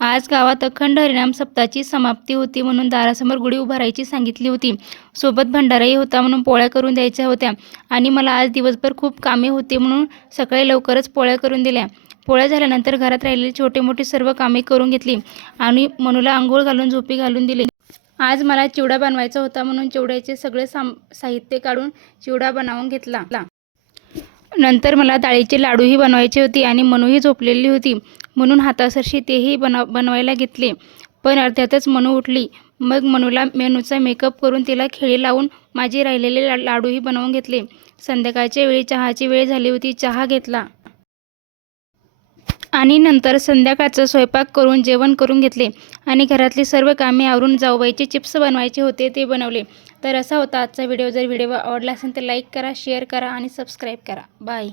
आज गावात अखंड हरिनाम सप्ताहाची समाप्ती होती म्हणून दारासमोर गुढी उभारायची सांगितली होती. सोबत भंडाराही होता म्हणून पोळ्या करून द्यायच्या होत्या आणि मला आज दिवसभर खूप कामे होती म्हणून सकाळी लवकरच पोळ्या करून दिल्या. पोळ्या झाल्यानंतर घरात राहिलेली छोटी-मोठी सर्व कामे करून घेतली आणि मनूला अंघोळ घालून झोपी घालून दिले. आज मला चिवडा बनवायचा होता म्हणून चिवड्याचे सगळे साहित्य काढून चिवडा बनवून घेतला. नंतर मला डाळीचे लाडूही बनवायचे होते आणि मनूही झोपलेली होती म्हणून हातासरशी तेही बनवायला घेतले. पण अर्ध्यातच मनू उठली. मग मनूचा मेकअप करून तिला खेळी लावून माझे राहिलेले लाडूही बनवून घेतले. संध्याकाळच्या वेळी चहाची वेळ झाली होती. चहा घेतला आणि नंतर संध्याकाळचा स्वयंपाक करून जेवण करून घेतले आणि घरातली सर्व कामे आवरून जाऊबाईचे चिप्स बनवायचे होते ते बनवले. तर असा होता आजचा व्हिडिओ. जर व्हिडिओ आवडला असेल तर लाईक करा, शेअर करा आणि सबस्क्राईब करा. बाय.